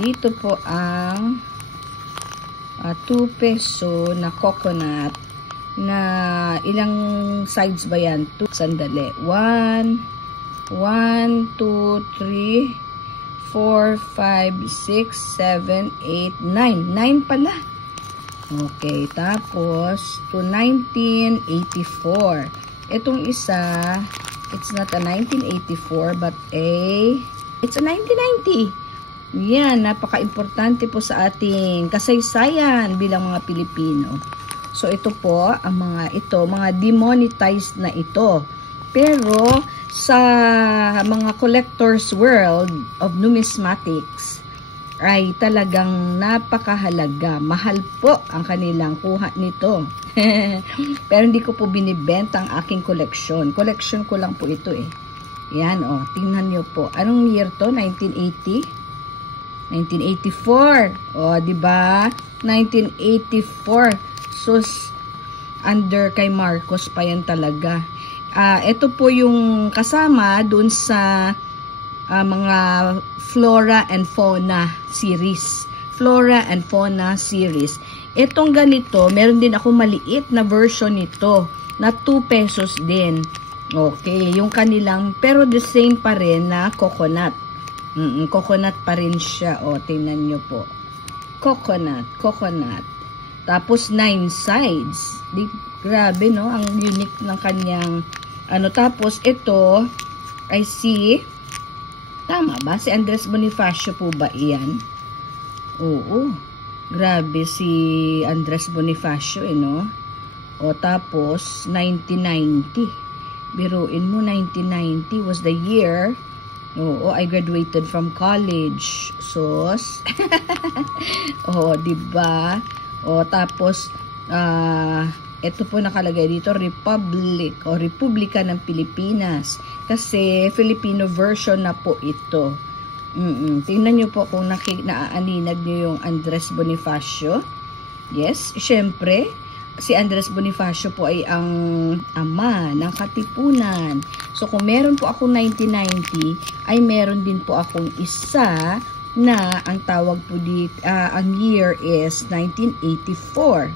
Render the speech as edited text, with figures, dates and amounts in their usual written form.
dito po ang 2 peso na coconut na ilang sides ba yan? 2, sandali. 1, 2, 3, 4, 5, 6, 7, 8, 9. 9 pala. Okay, tapos to 1984. Itong isa, it's not a 1984 but it's a 1990. Yan, napaka-importante po sa ating kasaysayan bilang mga Pilipino. So ito po, mga demonetized na ito. Pero sa mga collector's world of numismatics ay talagang napakahalaga. Mahal po ang kanilang kuha nito. Pero hindi ko po binibenta ang aking koleksyon. Collection ko lang po ito eh. Yan o, tingnan nyo po. Anong year to? 1980? 1984. O, diba? 1984. Sus, under kay Marcos pa yan talaga. Ito po yung kasama dun sa mga Flora and Fauna series. Flora and Fauna series. Itong ganito, meron din ako maliit na version nito na 2 pesos din. Okay, yung kanilang, pero the same pa rin na coconut. Coconut pa rin siya. O, tingnan nyo po. Coconut. Tapos 9 sides. Grabe, no? Ang unique ng kanyang, tapos ito, I see, tama ba? Si Andres Bonifacio po ba iyan? Oo. Grabe si Andres Bonifacio, no? O, tapos, 1990. Biruin mo, 1990 was the year. Oo, I graduated from college. Sos. Oo, diba? O, tapos, ito po nakalagay dito, Republic o Republika ng Pilipinas. Kasi, Filipino version na po ito. Tingnan nyo po kung naaaninag nyo yung Andres Bonifacio. Yes, syempre, si Andres Bonifacio po ay ang ama ng Katipunan. So, kung meron po akong 1990, ay meron din po akong isa na ang tawag po dito, ang year is 1984.